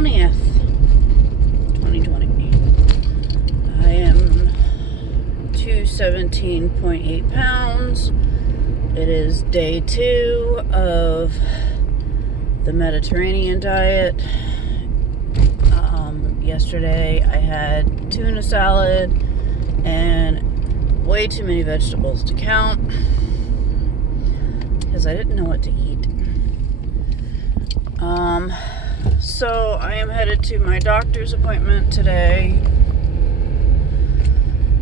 20th, 2020. I am 217.8 pounds. It is day 2 of the Mediterranean diet. Yesterday I had tuna salad and way too many vegetables to count because I didn't know what to eat. So I am headed to my doctor's appointment today,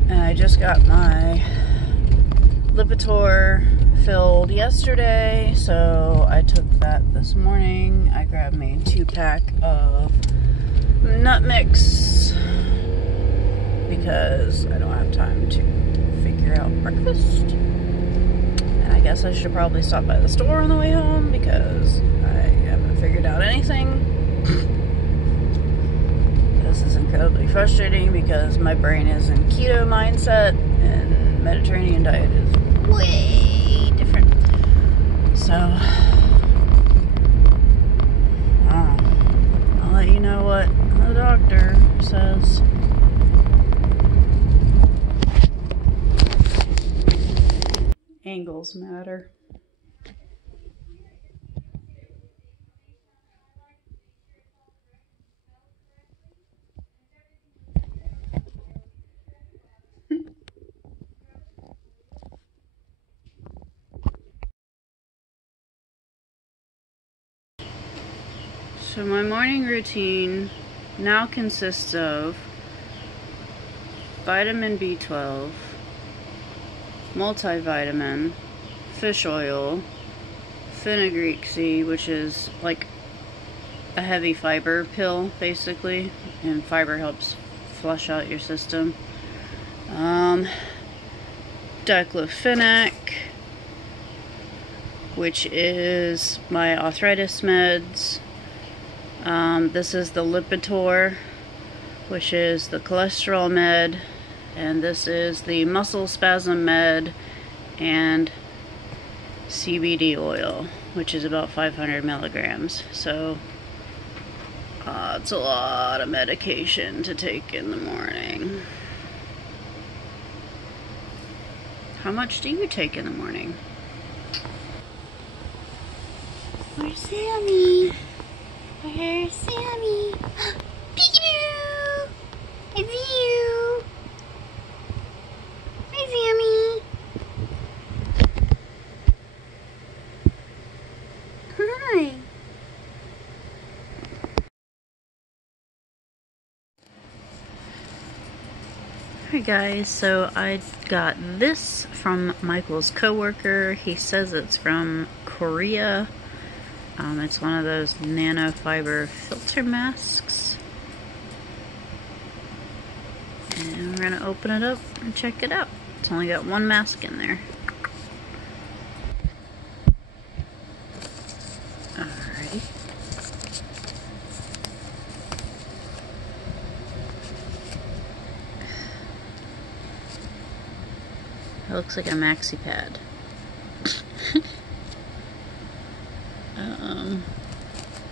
and I just got my Lipitor filled yesterday, so I took that this morning. I grabbed me a 2-pack of nut mix because I don't have time to figure out breakfast. And I guess I should probably stop by the store on the way home because I haven't figured out anything. This is incredibly frustrating because my brain is in keto mindset and Mediterranean diet is way different. So I'll let you know what the doctor says. Angles matter. So my morning routine now consists of vitamin B12, multivitamin, fish oil, fenugreek seed, which is like a heavy fiber pill basically, and fiber helps flush out your system. Diclofenac, which is my arthritis meds. This is the Lipitor, which is the cholesterol med, and this is the muscle spasm med and CBD oil, which is about 500 milligrams. So it's a lot of medication to take in the morning. How much do you take in the morning? Where's Sammy? Where's Sammy? Peekaboo! I see you! Hi, Sammy! Hi! Hi guys, so I got this from Michael's coworker. He says it's from Korea. It's one of those nanofiber filter masks. And we're gonna open it up and check it out. It's only got one mask in there. Alrighty. It looks like a maxi pad.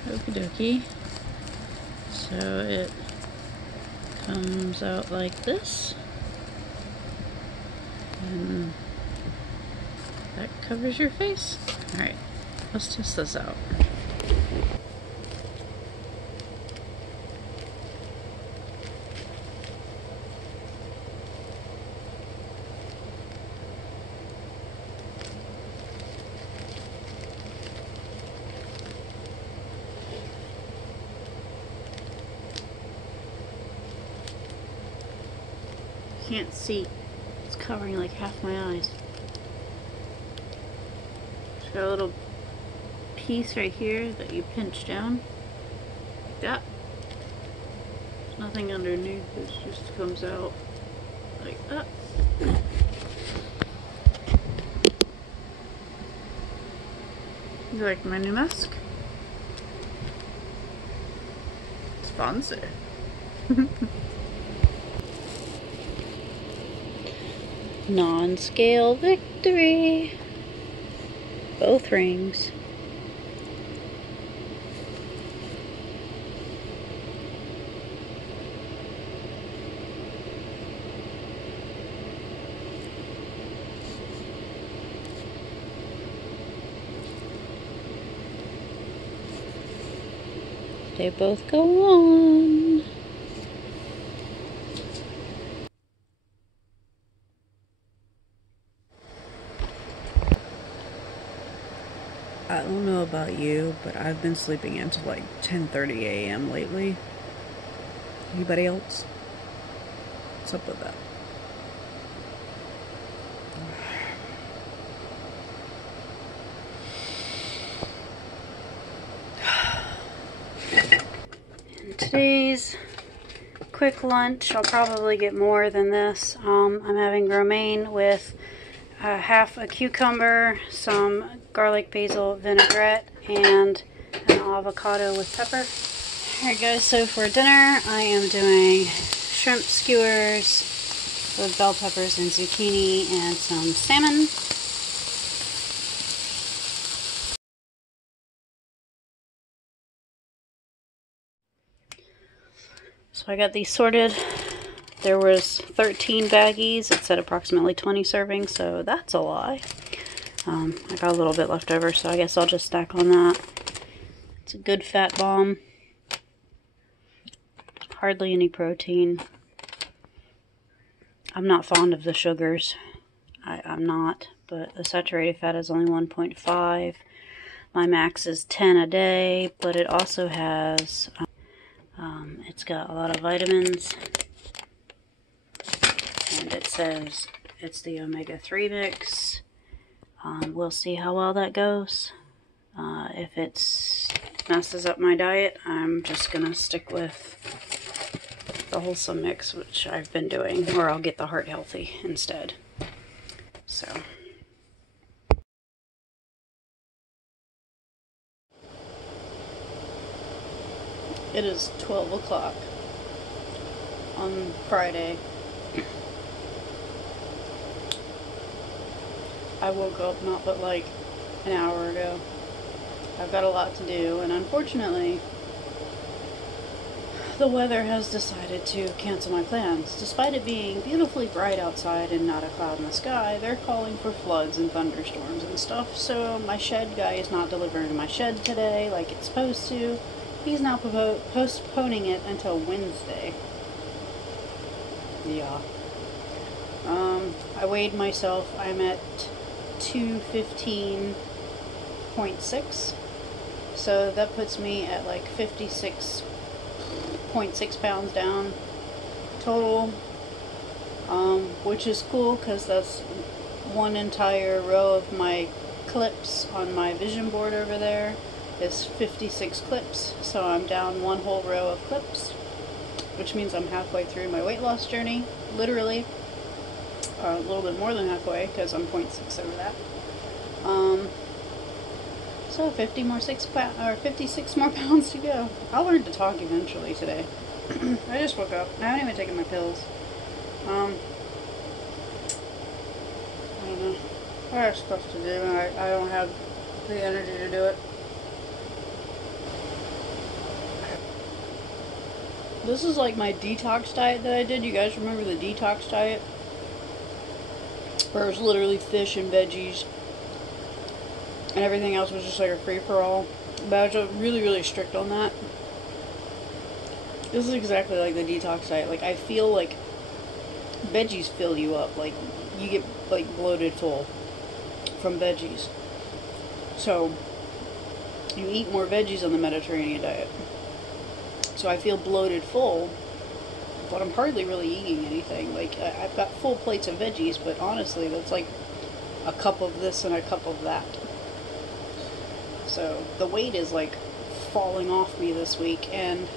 Okie dokie. So it comes out like this, and that covers your face. Alright, let's test this out. Can't see. It's covering like half my eyes. It's got a little piece right here that you pinch down. Like that. There's nothing underneath. It just comes out like that. You like my new mask? It's fancy. Non-scale victory. Both rings. They both go on. I don't know about you, but I've been sleeping until like 10:30 a.m. lately. Anybody else? What's up with that? And today's quick lunch, I'll probably get more than this. I'm having romaine with half a cucumber, some garlic basil vinaigrette, and an avocado with pepper. Alright guys, so for dinner I am doing shrimp skewers with bell peppers and zucchini and some salmon. So I got these sorted. There was 13 baggies. It said approximately 20 servings, so that's a lie. I got a little bit left over, so I guess I'll just stack on that. It's a good fat bomb. Hardly any protein. I'm not fond of the sugars. I'm not, but the saturated fat is only 1.5. My max is 10 a day, but it also has, it's got a lot of vitamins. And it says it's the omega-3 mix. We'll see how well that goes. If it messes up my diet, I'm just gonna stick with the wholesome mix, which I've been doing, or I'll get the heart healthy instead. So. It is 12 o'clock on Friday. I woke up not but like an hour ago. I've got a lot to do, and unfortunately the weather has decided to cancel my plans. Despite it being beautifully bright outside and not a cloud in the sky, they're calling for floods and thunderstorms and stuff, so my shed guy is not delivering my shed today like it's supposed to. He's now postponing it until Wednesday. Yeah. I weighed myself. I'm at 215.6, so that puts me at like 56.6 pounds down total, which is cool because that's one entire row of my clips on my vision board over there is 56 clips, so I'm down one whole row of clips, which means I'm halfway through my weight loss journey, literally. A little bit more than halfway because I'm 0.6 over that. So 56 more pounds to go. I'll learn to talk eventually today. I just woke up. I haven't even taken my pills. I don't know. I have stuff to do and I don't have the energy to do it. This is like my detox diet that I did. You guys remember the detox diet? Where it was literally fish and veggies and everything else was just like a free-for-all. But I was really, really strict on that. This is exactly like the detox diet. Like, I feel like veggies fill you up. Like, you get like bloated full from veggies. So, you eat more veggies on the Mediterranean diet. So I feel bloated full, but I'm hardly really eating anything. Like, I've got full plates of veggies, but honestly, that's like a cup of this and a cup of that. So the weight is like falling off me this week, and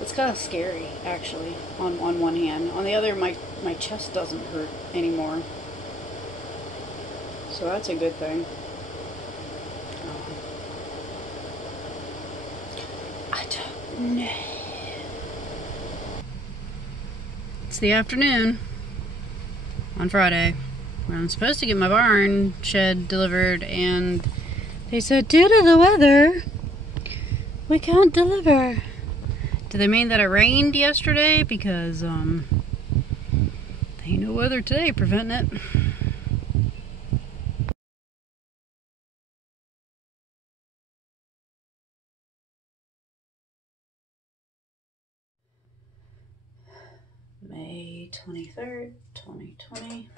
it's kind of scary, actually, on one hand. On the other, my chest doesn't hurt anymore. So that's a good thing. I don't know. It's the afternoon on Friday. I'm supposed to get my barn shed delivered, and they said, due to the weather, we can't deliver. Do they mean that it rained yesterday? Because, there ain't no weather today preventing it. May 23rd, 2020.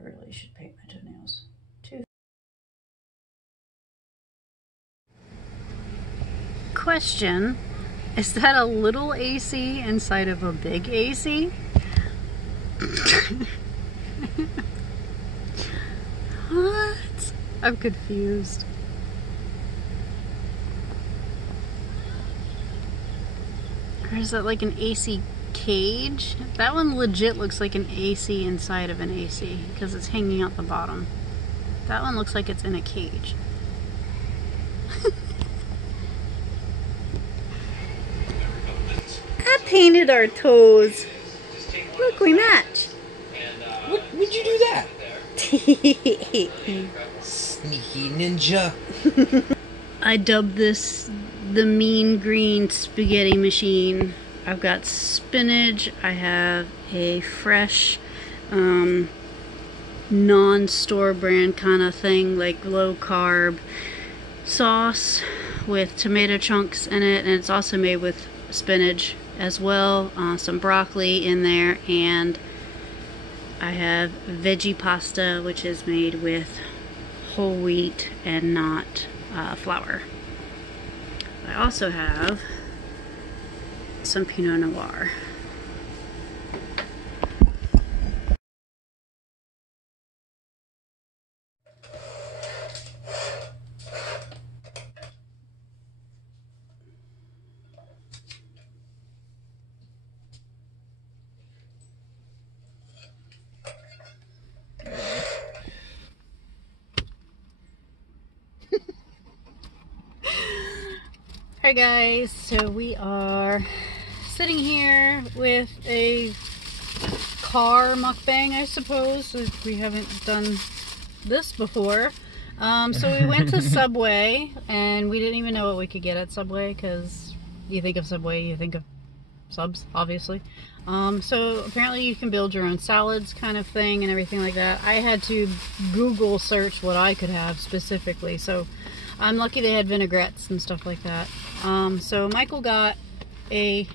I really should paint my toenails. Question, is that a little AC inside of a big AC? What? I'm confused. Or is that like an AC cage? That one legit looks like an AC inside of an AC because it's hanging out the bottom. That one looks like it's in a cage. I painted our toes. Look, we match. Would you do that? Sneaky ninja. I dubbed this the mean green spaghetti machine. I've got spinach. I have a fresh non-store brand kind of thing, like low carb sauce with tomato chunks in it, and it's also made with spinach as well, some broccoli in there, and I have veggie pasta, which is made with whole wheat and not flour. I also have some Pinot Noir. Hi guys, so we are sitting here with a car mukbang, I suppose. We haven't done this before. So we went to Subway, and we didn't even know what we could get at Subway, because you think of Subway, you think of subs, obviously. So apparently you can build your own salads kind of thing and everything like that. I had to Google search what I could have specifically, so I'm lucky they had vinaigrettes and stuff like that. So Michael got a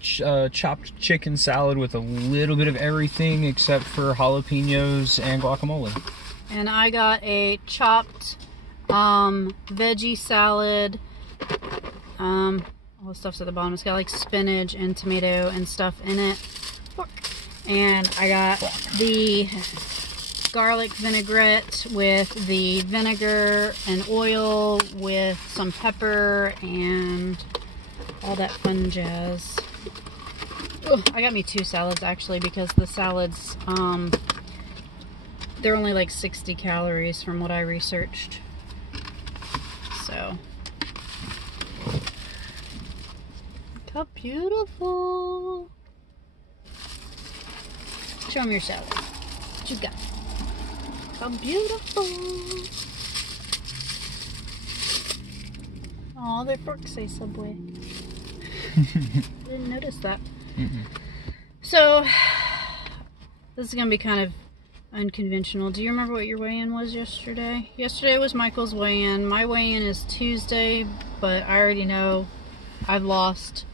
chopped chicken salad with a little bit of everything except for jalapenos and guacamole. And I got a chopped veggie salad. All the stuff's at the bottom. It's got like spinach and tomato and stuff in it. And I got the garlic vinaigrette with the vinegar and oil with some pepper and all that fun jazz. Ugh, I got me 2 salads actually, because the salads, they're only like 60 calories from what I researched. So, look how beautiful. Show them your salad. What you got? How beautiful. Aw, their forks say Subway. Didn't notice that. So, this is going to be kind of unconventional. Do you remember what your weigh-in was yesterday? Yesterday was Michael's weigh-in. My weigh-in is Tuesday, but I already know I've lost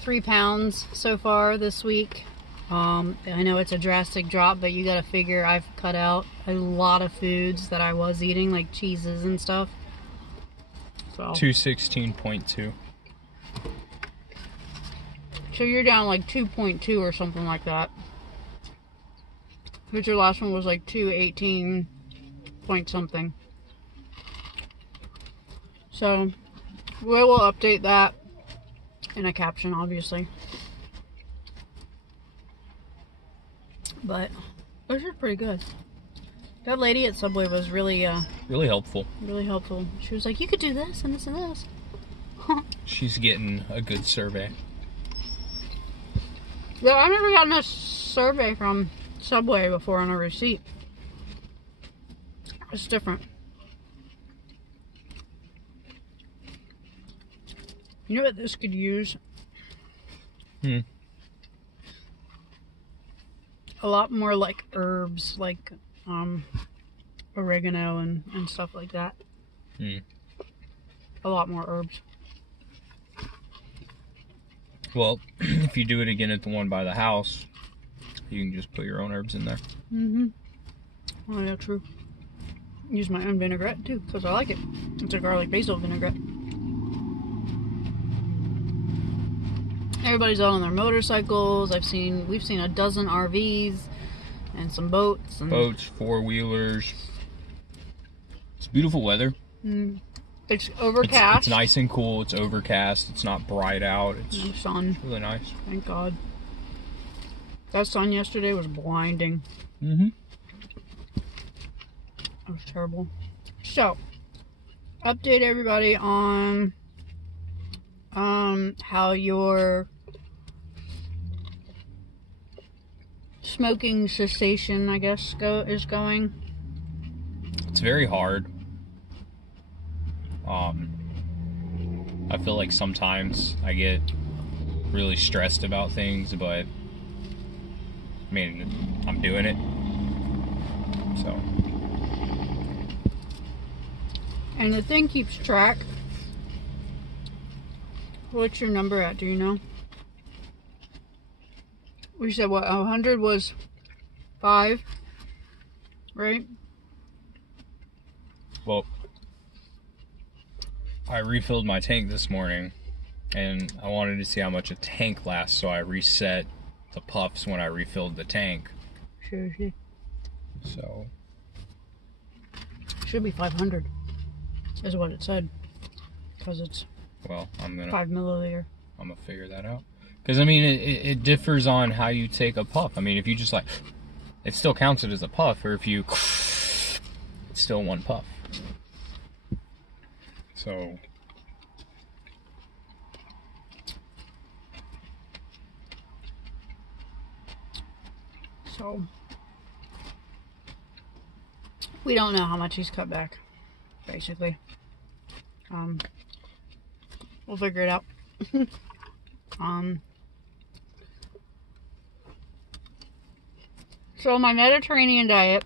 3 pounds so far this week. I know it's a drastic drop, but you gotta figure I've cut out a lot of foods that I was eating, like cheeses and stuff. So 216.2. So you're down like 2.2 or something like that. But your last one was like 218 point something. So we will update that in a caption, obviously. But those are pretty good. That lady at Subway was really really helpful. Really helpful. She was like, you could do this and this and this. She's getting a good survey. Yeah, I've never gotten a survey from Subway before on a receipt. It's different. You know what this could use? A lot more like herbs, like oregano and stuff like that. A lot more herbs. Well, if you do it again at the one by the house, you can just put your own herbs in there. Mm-hmm. Oh yeah, true. Use my own vinaigrette too, because I like it. It's a garlic basil vinaigrette. Everybody's out on their motorcycles. We've seen a dozen RVs and some boats. And boats, four-wheelers. It's beautiful weather. It's overcast. It's nice and cool. It's overcast. It's not bright out. It's no sun. Really nice. Thank God. That sun yesterday was blinding. Mm-hmm. It was terrible. So, update everybody on how your smoking cessation, I guess, is going. It's very hard. I feel like sometimes I get really stressed about things, but I mean, I'm doing it. So. And the thing keeps track. What's your number at? Do you know? We said what? 100 was 5, right? Well, I refilled my tank this morning, and I wanted to see how much a tank lasts, so I reset the puffs when I refilled the tank. Seriously. So. Should be 500, is what it said. Because it's well, 5 milliliter. I'm gonna figure that out. Because, I mean, it differs on how you take a puff. I mean, if you just like, it still counts it as a puff, or if you, it's still one puff. So. We don't know how much he's cut back, basically. We'll figure it out. So my Mediterranean diet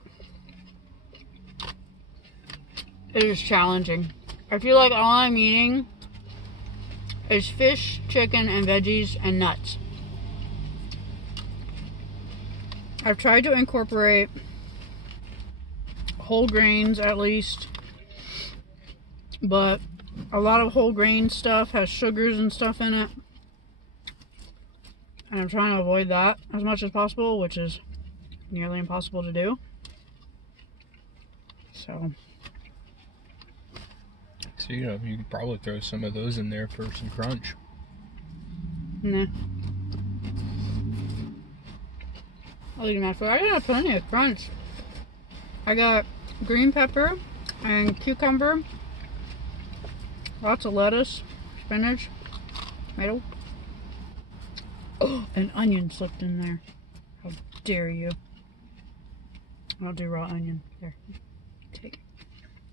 is challenging. I feel like all I'm eating is fish, chicken, and veggies and nuts. I've tried to incorporate whole grains at least, but a lot of whole grain stuff has sugars and stuff in it, and I'm trying to avoid that as much as possible, which is nearly impossible to do. So you know, you could probably throw some of those in there for some crunch. Nah. I'll eat that food. I got plenty of crunch. I got green pepper and cucumber. Lots of lettuce, spinach, tomato. Oh, an onion slipped in there. How dare you? I'll do raw onion. There. Take it.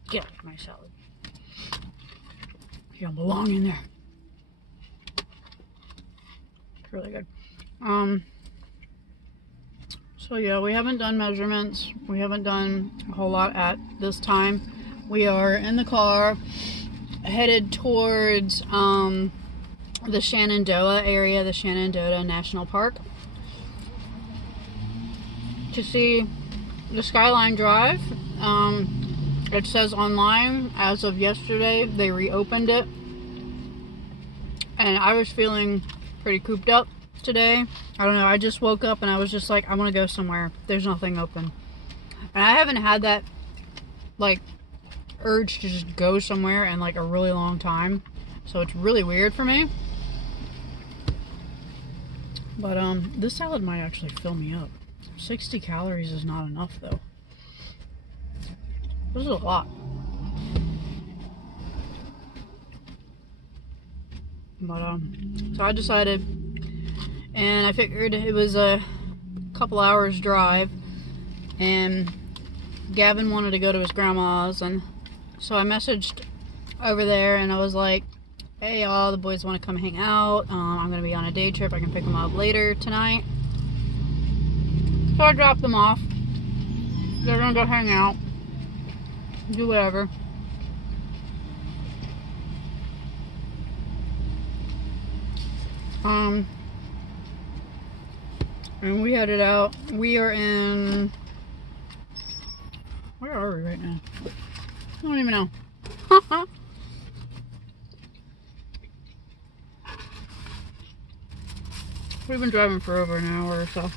Get out of my salad. You don't belong in there. It's really good. So yeah, we haven't done measurements. We haven't done a whole lot at this time. We are in the car headed towards the Shenandoah area, the Shenandoah National Park, to see the Skyline Drive. It says online, as of yesterday, they reopened it. And I was feeling pretty cooped up today. I don't know, I just woke up and I was just like, I want to go somewhere. There's nothing open. And I haven't had that, like, urge to just go somewhere in, like, a really long time. So it's really weird for me. But, this salad might actually fill me up. 60 calories is not enough, though. This is a lot. But, so I decided, and I figured it was a couple hours drive, and Gavin wanted to go to his grandma's, and so I messaged over there, and I was like, hey y'all, the boys want to come hang out. I'm going to be on a day trip. I can pick them up later tonight. So I dropped them off. They're going to go hang out. Do whatever. And we headed out. We are in... Where are we right now? I don't even know. We've been driving for over an hour or so.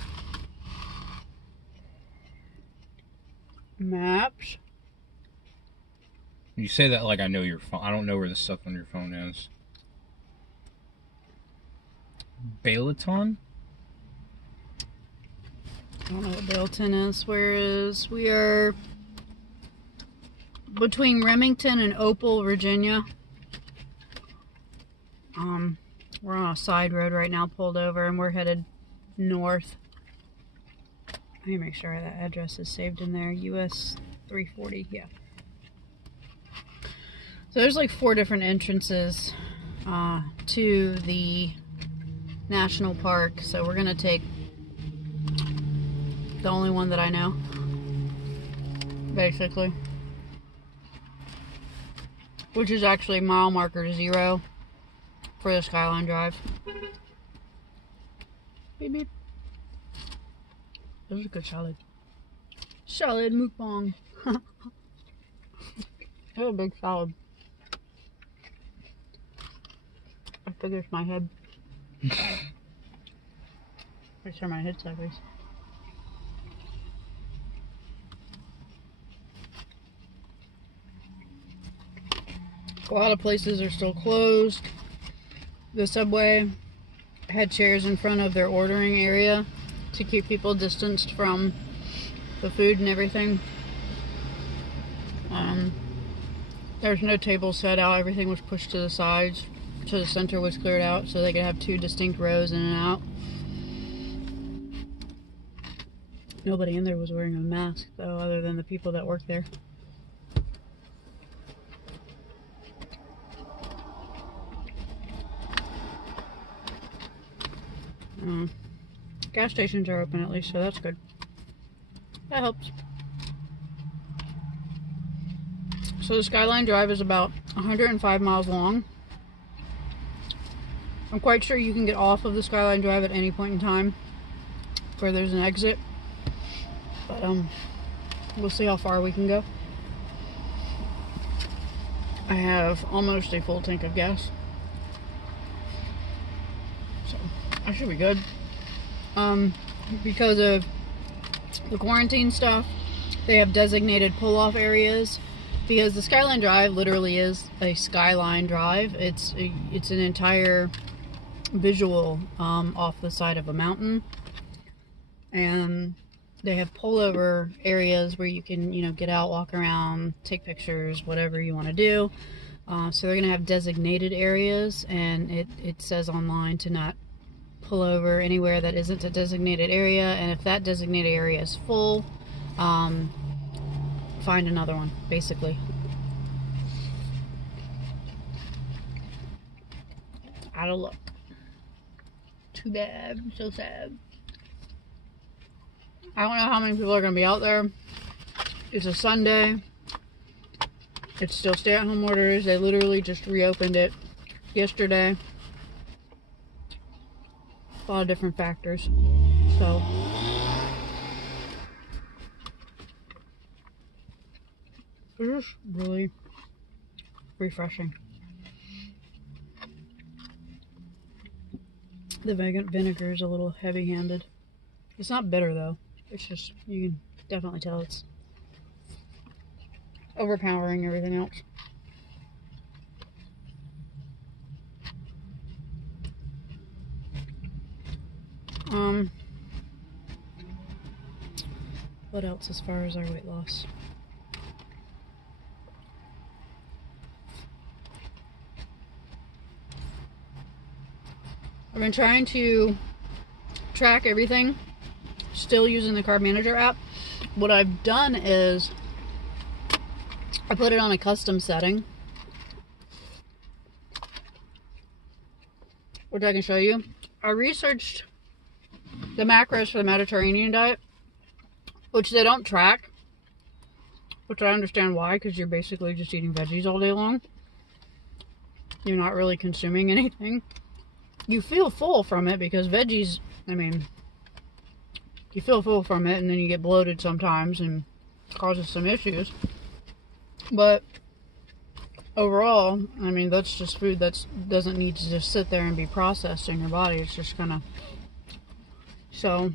Maps. You say that like I know your phone. I don't know where the stuff on your phone is. Balaton? I don't know what Balaton is. Where is... We are between Remington and Opal, Virginia. We're on a side road right now, pulled over, and we're headed north. Let me make sure that address is saved in there. US 340, yeah. So there's like 4 different entrances to the national park. So we're gonna take the only one that I know, basically. Which is actually mile marker 0 for the Skyline Drive. Beep beep. This is a good salad. Salad mukbang. That's a big salad. I figure it's my head. Let's turn my head sideways. A lot of places are still closed. The Subway had chairs in front of their ordering area to keep people distanced from the food and everything. There's no tables set out. Everything was pushed to the sides, so the center was cleared out so they could have 2 distinct rows in and out. Nobody in there was wearing a mask though, other than the people that work there. Gas stations are open at least, so that's good. That helps. So the Skyline Drive is about 105 miles long. I'm quite sure you can get off of the Skyline Drive at any point in time where there's an exit. But we'll see how far we can go. I have almost a full tank of gas. So I should be good. Because of the quarantine stuff, they have designated pull-off areas, because the Skyline Drive literally is a skyline drive. It's an entire visual off the side of a mountain, and they have pullover areas where you can, you know, get out, walk around, take pictures, whatever you want to do. So they're gonna have designated areas, and it says online to not pull over anywhere that isn't a designated area, and if that designated area is full, find another one, basically. Out of luck. Too bad. So sad. I don't know how many people are going to be out there. It's a Sunday. It's still stay-at-home orders. They literally just reopened it yesterday. A lot of different factors. So it's just really refreshing. The vinegar is a little heavy-handed. It's not bitter though. It's just, you can definitely tell it's overpowering everything else. What else as far as our weight loss? I've been trying to track everything, still using the Carb Manager app. What I've done is I put it on a custom setting, which I can show you. I researched the macros for the Mediterranean diet, which they don't track, which I understand why, because you're basically just eating veggies all day long. You're not really consuming anything. you feel full from it because veggies, I mean, you feel full from it and then you get bloated sometimes and causes some issues. But overall, I mean, that's just food that doesn't need to just sit there and be processed in your body. It's just gonna... So,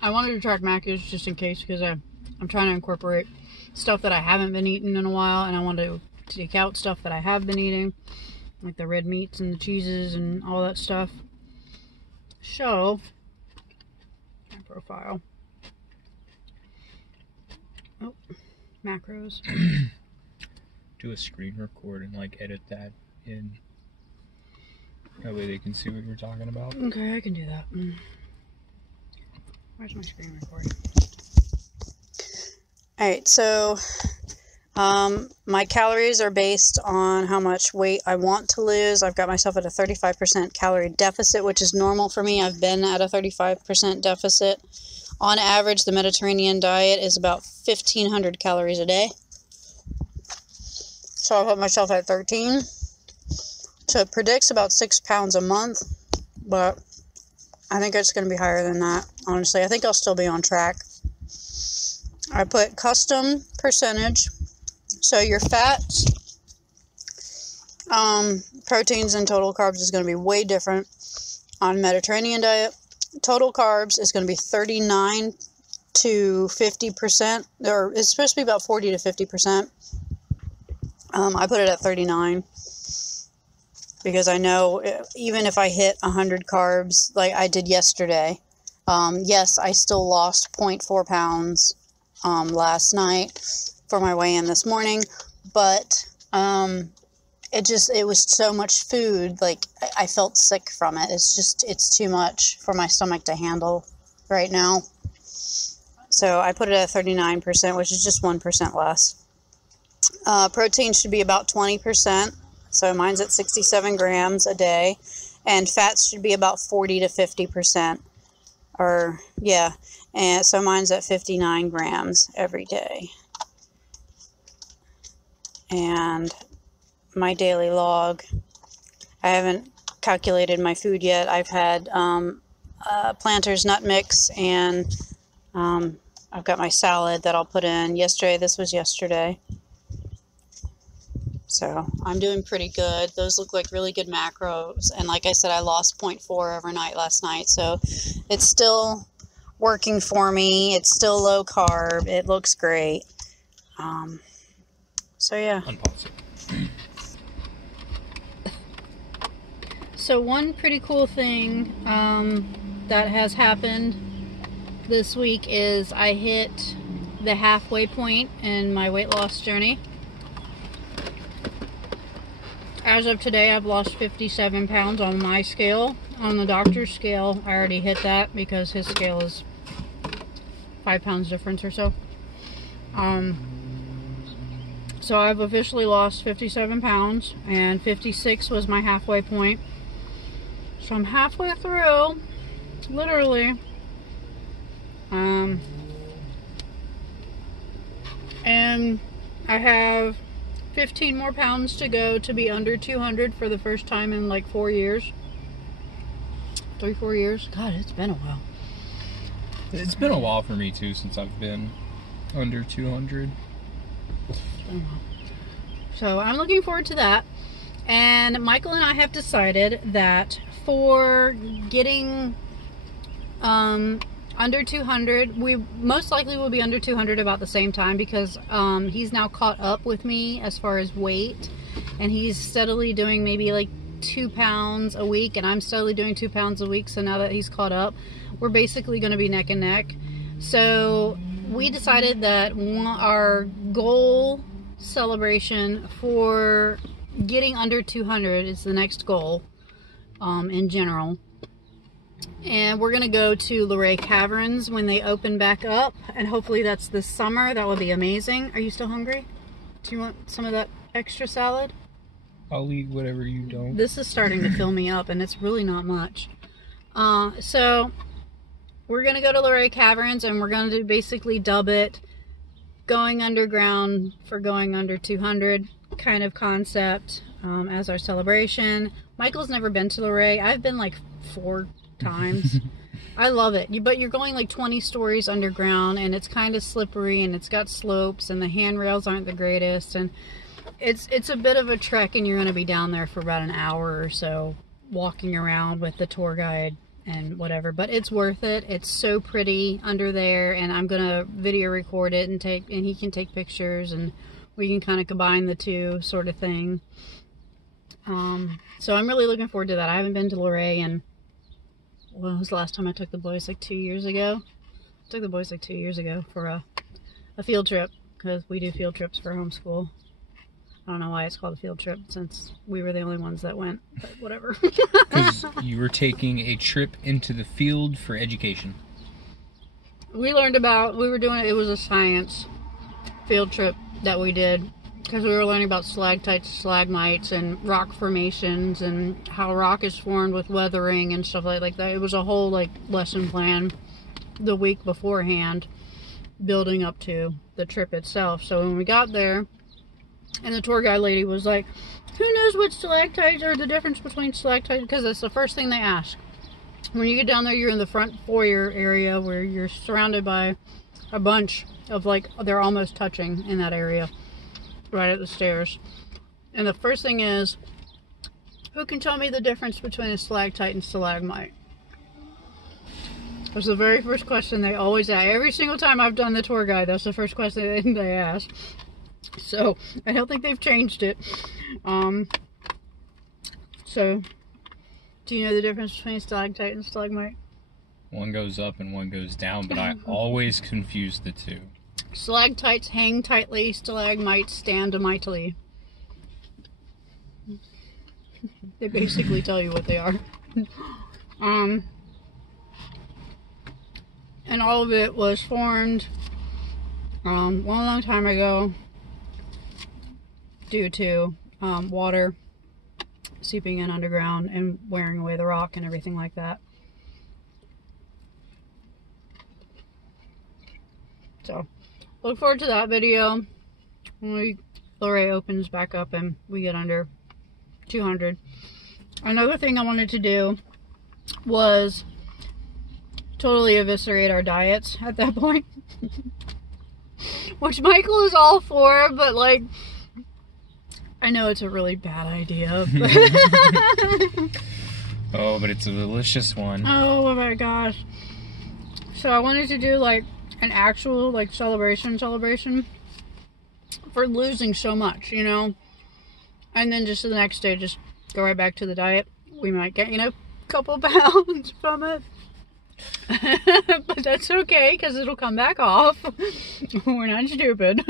I wanted to track macros just in case, because I'm trying to incorporate stuff that I haven't been eating in a while, and I want to take out stuff that I have been eating, like the red meats and the cheeses and all that stuff. So, my profile. Oh, macros. Do a screen record and like edit that in. That way they can see what you're talking about. Okay, I can do that. Where's my screen recording? Alright, so my calories are based on how much weight I want to lose. I've got myself at a 35% calorie deficit, which is normal for me. I've been at a 35% deficit. On average, the Mediterranean diet is about 1,500 calories a day. So I put myself at 13. So it predicts about 6 pounds a month, but I think it's going to be higher than that, honestly. I think I'll still be on track. I put custom percentage. So your fats, proteins, and total carbs is going to be way different on Mediterranean diet. Total carbs is going to be 39 to 50%, or it's supposed to be about 40 to 50%. I put it at 39 because I know even if I hit 100 carbs like I did yesterday, yes, I still lost 0.4 pounds last night for my weigh-in this morning, but it was so much food, like I felt sick from it. It's too much for my stomach to handle right now. So I put it at 39%, which is just 1% less. Protein should be about 20%, so mine's at 67 grams a day, and fats should be about 40 to 50%, or yeah, and so mine's at 59 grams every day. And my daily log, I haven't calculated my food yet. I've had Planters nut mix, and I've got my salad that I'll put in. This was yesterday. So I'm doing pretty good. Those look like really good macros. And like I said, I lost 0.4 overnight last night. So it's still working for me. It's still low carb. It looks great. So yeah. Unpause it. So one pretty cool thing that has happened this week is I hit the halfway point in my weight loss journey. As of today, I've lost 57 pounds on my scale. On the doctor's scale, I already hit that because his scale is 5 pounds difference or so. So I've officially lost 57 pounds, and 56 was my halfway point. So I'm halfway through, literally. And I have 15 more pounds to go to be under 200 for the first time in like 4 years. 3-4 years. God, it's been a while. It's been a while for me too since I've been under 200. It's been a while. So I'm looking forward to that. And Michael and I have decided that for getting under 200, we most likely will be under 200 about the same time, because he's now caught up with me as far as weight, and he's steadily doing maybe like 2 pounds a week, and I'm steadily doing 2 pounds a week. So now that he's caught up, we're basically going to be neck and neck. So we decided that our goal celebration for getting under 200 is the next goal in general. And we're going to go to Luray Caverns when they open back up. And hopefully that's this summer. That would be amazing. Are you still hungry? Do you want some of that extra salad? I'll eat whatever you don't. This is starting to fill me up, and it's really not much. So we're going to go to Luray Caverns, and we're going to basically dub it going underground for going under 200 kind of concept as our celebration. Michael's never been to Luray. I've been like 4 times. I love it. But you're going like 20 stories underground, and it's kind of slippery, and it's got slopes, and the handrails aren't the greatest, and it's a bit of a trek, and you're going to be down there for about an hour or so walking around with the tour guide and whatever, but it's worth it. It's so pretty under there, and I'm going to video record it and he can take pictures, and we can kind of combine the two sort of thing. So I'm really looking forward to that. I haven't been to Luray in, when was the last time I took the boys? Like 2 years ago? I took the boys like 2 years ago for a field trip, because we do field trips for homeschool. I don't know why it's called a field trip, since we were the only ones that went, but whatever. Because you were taking a trip into the field for education. We learned about, we were doing, it was a science field trip that we did, because we were learning about stalactites, stalagmites, and rock formations, and how rock is formed with weathering and stuff like that. It was a whole like lesson plan the week beforehand, building up to the trip itself. So when we got there, and the tour guide lady was like, who knows what stalactites are, the difference between stalactites, because that's the first thing they ask. When you get down there, you're in the front foyer area where you're surrounded by a bunch of, like, they're almost touching in that area, right at the stairs. And the first thing is, who can tell me the difference between a stalactite and stalagmite? That's the very first question they always ask. Every single time I've done the tour guide, that's the first question they ask. So, I don't think they've changed it. So, do you know the difference between stalactite and stalagmite? One goes up and one goes down, but I always confuse the two. Stalactites hang tightly, stalagmites stand mightily. They basically tell you what they are. And all of it was formed a long time ago due to water seeping in underground and wearing away the rock and everything like that. So, look forward to that video when Luray opens back up and we get under 200. Another thing I wanted to do was totally eviscerate our diets at that point. Which Michael is all for, but like, I know it's a really bad idea. But oh, but it's a delicious one. Oh my gosh. So I wanted to do like an actual like celebration for losing so much, you know, and then just the next day just go right back to the diet. We might get, you know, a couple pounds from it. But that's okay, because it'll come back off. We're not stupid.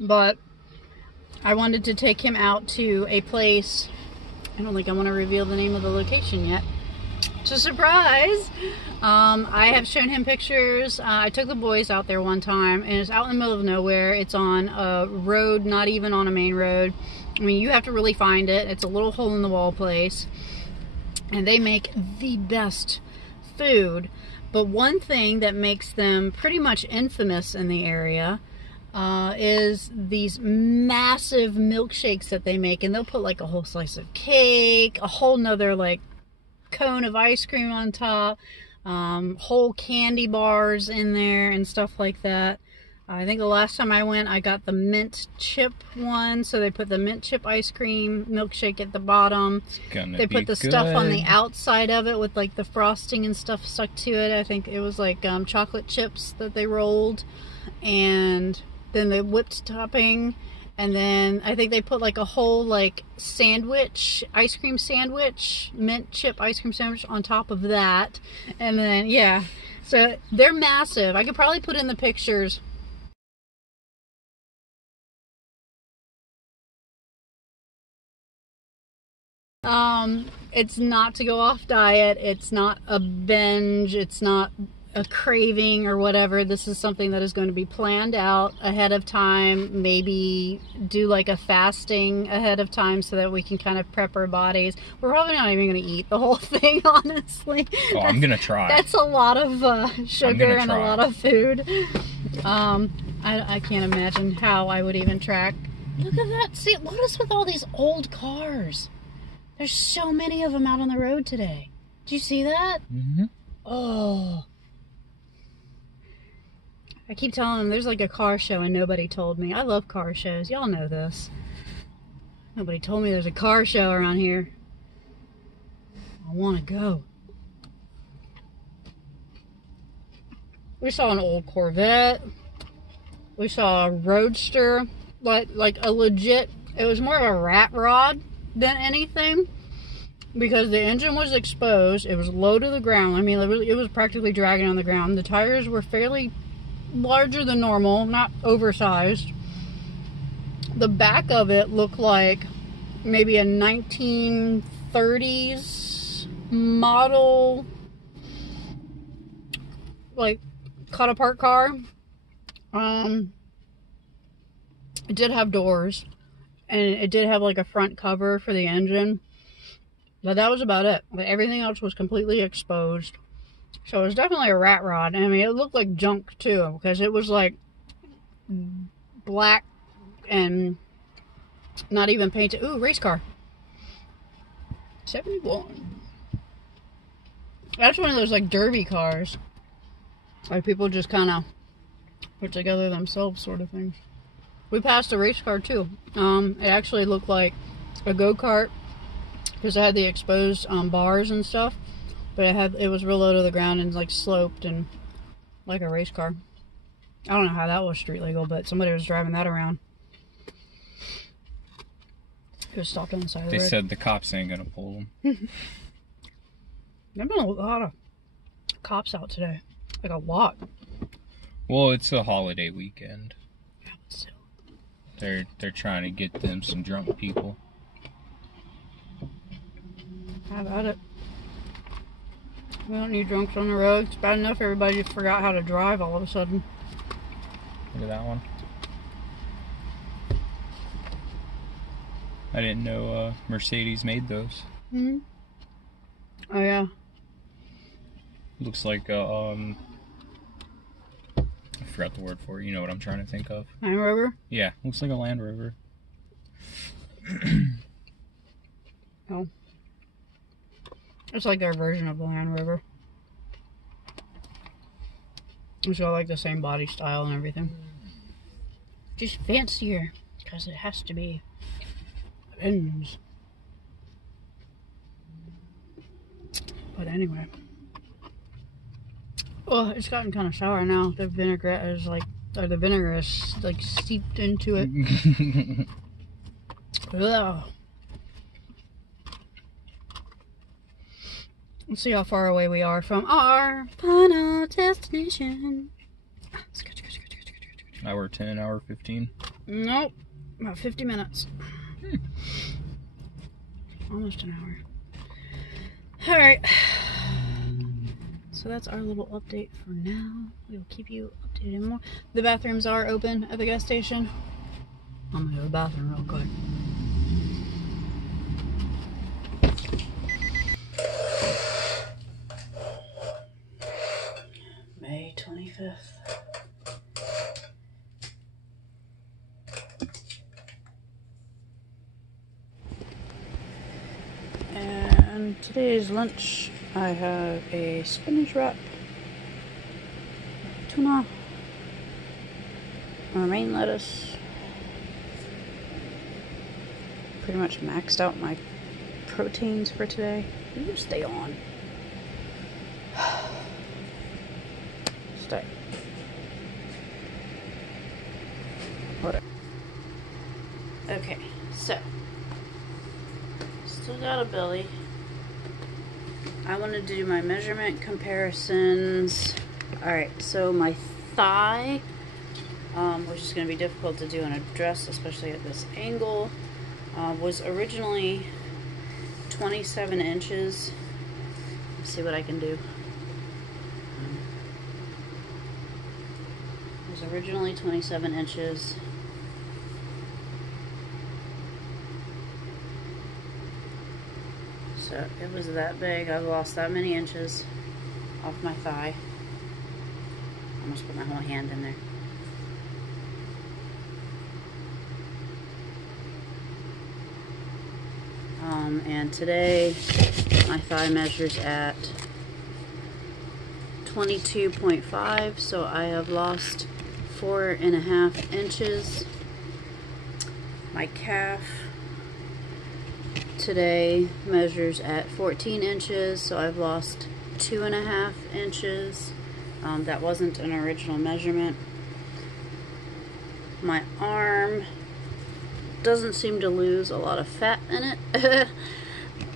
But I wanted to take him out to a place. I don't think I want to reveal the name of the location yet. It's a surprise. I have shown him pictures. I took the boys out there one time, and it's out in the middle of nowhere. It's on a road, not even on a main road. I mean, you have to really find it. It's a little hole-in-the-wall place. And they make the best food. But one thing that makes them pretty much infamous in the area is these massive milkshakes that they make. And they'll put like a whole slice of cake, a whole nother like cone of ice cream on top, whole candy bars in there and stuff like that. I think the last time I went, I got the mint chip one. So they put the mint chip ice cream milkshake at the bottom. They put the stuff on the outside of it with like the frosting and stuff stuck to it. I think it was like chocolate chips that they rolled. And then the whipped topping. And then I think they put like a whole like sandwich, ice cream sandwich, mint chip ice cream sandwich on top of that. And then, yeah. So they're massive. I could probably put in the pictures. It's not to go off diet. It's not a binge. It's not a craving or whatever. This is something that is going to be planned out ahead of time. Maybe do like a fasting ahead of time so that we can kind of prep our bodies. We're probably not even going to eat the whole thing, honestly. Oh, I'm going to try. That's a lot of sugar and a lot of food. I can't imagine how I would even track Look at that. See, what is with all these old cars? There's so many of them out on the road today. Did you see that? Mm-hmm. Oh. I keep telling them there's like a car show and nobody told me. I love car shows. Y'all know this. Nobody told me there's a car show around here. I want to go. We saw an old Corvette. We saw a Roadster. Like a legit, it was more of a rat rod than anything. Because the engine was exposed. It was low to the ground. I mean, it was practically dragging on the ground. The tires were fairly larger than normal, not oversized. The back of it looked like maybe a 1930s model, like cut apart car. It did have doors, and it did have like a front cover for the engine, but that was about it. But everything else was completely exposed. So it was definitely a rat rod. I mean, it looked like junk too, because it was like black and not even painted. Ooh, race car. 71. That's one of those like derby cars. Like people just kind of put together themselves sort of things. We passed a race car too. It actually looked like a go-kart because it had the exposed bars and stuff. But it was real low to the ground and like sloped and like a race car. I don't know how that was street legal, but somebody was driving that around. It was stopped on the side of the road. They said the cops ain't gonna pull them. There've been a lot of cops out today. Like a lot. Well, it's a holiday weekend. Yeah, but still. They're trying to get them some drunk people. How about it? We don't need drunks on the road. It's bad enough everybody just forgot how to drive all of a sudden. Look at that one. I didn't know Mercedes made those. Hmm. Oh yeah. Looks like I forgot the word for it. You know what I'm trying to think of. Land Rover? Yeah, looks like a Land Rover. Oh. It's like their version of the Land Rover. It's got like the same body style and everything. Just fancier, because it has to be. Benz. But anyway. Oh, it's gotten kind of sour now. The vinaigrette is like, or the vinegar is like seeped into it. Ugh. Let's see how far away we are from our final destination. Hour 10, hour 15. Nope. About 50 minutes. Almost an hour. Alright. So that's our little update for now. We'll keep you updated more. The bathrooms are open at the gas station. I'm gonna go to the bathroom real quick. May 25th. And today's lunch, I have a spinach wrap, tuna, romaine lettuce. Pretty much maxed out my proteins for today. You stay on. Stay. Whatever. Okay, so still got a belly. I wanted to do my measurement comparisons. Alright, so my thigh, which is going to be difficult to do in a dress, especially at this angle, was originally 27 inches. Let's see what I can do. It was originally 27 inches. So it was that big. I've lost that many inches off my thigh. Almost put my whole hand in there. And today my thigh measures at 22.5, so I have lost 4.5 inches. My calf today measures at 14 inches, so I've lost 2.5 inches. That wasn't an original measurement. My arm doesn't seem to lose a lot of fat in it.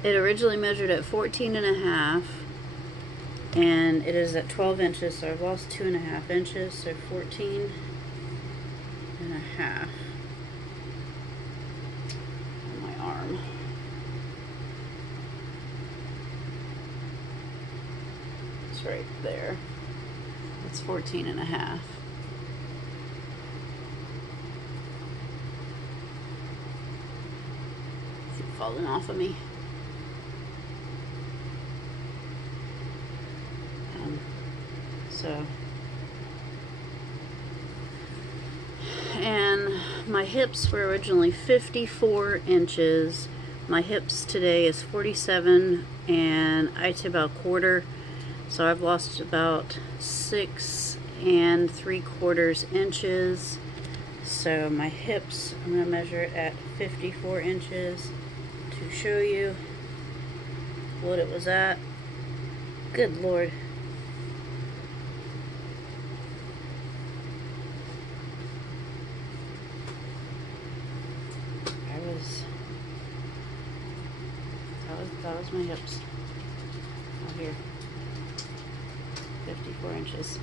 It originally measured at 14.5, and it is at 12 inches, so I've lost 2.5 inches, so 14.5 on my arm. It's right there. It's 14.5. Falling off of me. And my hips were originally 54 inches. My hips today is 47, and I'd say about a quarter. So I've lost about 6 3/4 inches. So my hips, I'm going to measure it at 54 inches to show you what it was at. Good Lord. That was my hips. Out here. 54 inches.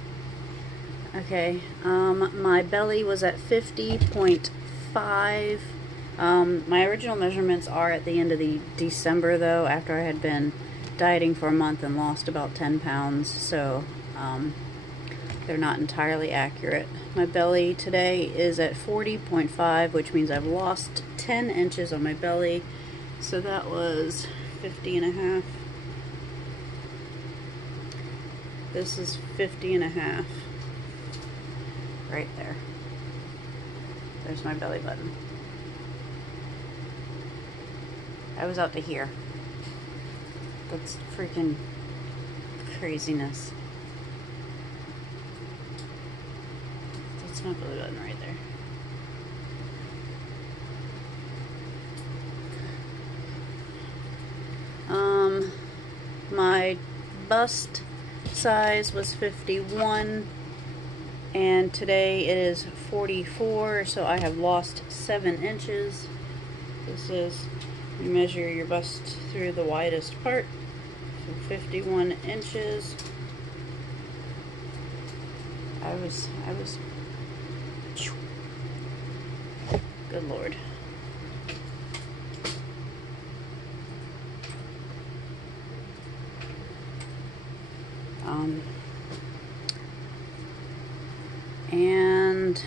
Okay, my belly was at 50.5. My original measurements are at the end of December, though, after I had been dieting for a month and lost about 10 pounds, so they're not entirely accurate. My belly today is at 40.5, which means I've lost 10 inches on my belly, so that was 50.5. This is 50.5. Right there. There's my belly button. I was out to here. That's freaking craziness. That's my belly button right there. My bust size was 51, and today it is 44, so I have lost 7 inches. This is, you measure your bust through the widest part, so 51 inches. I was, good Lord. And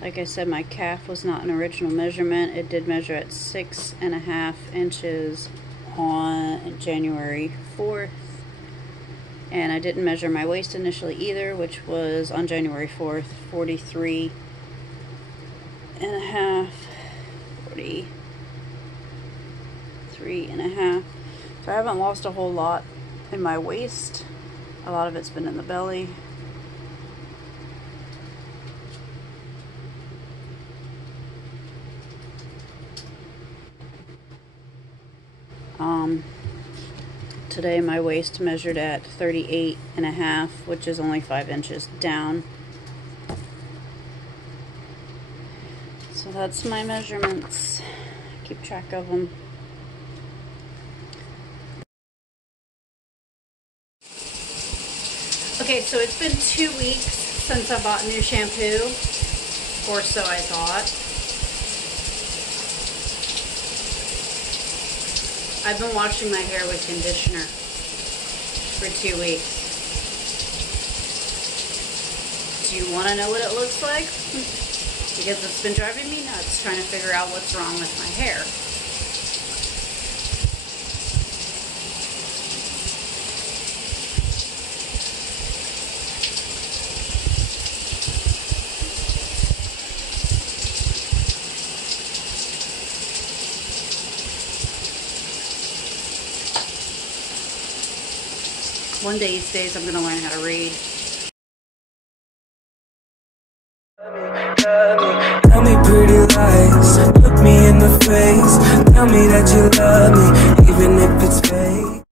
like I said, my calf was not an original measurement. It did measure at 6.5 inches on January 4th. And I didn't measure my waist initially either, which was on January 4th, 43.5. 43.5. So I haven't lost a whole lot in my waist. A lot of it's been in the belly. Today my waist measured at 38.5, which is only 5 inches down. So that's my measurements. Keep track of them. Okay, so it's been 2 weeks since I bought new shampoo, or so I thought. I've been washing my hair with conditioner for 2 weeks. Do you want to know what it looks like? Because it's been driving me nuts trying to figure out what's wrong with my hair. One day these days I'm gonna learn how to read. Tell me pretty lies, look me in the face. Tell me that you love me, even if it's fake.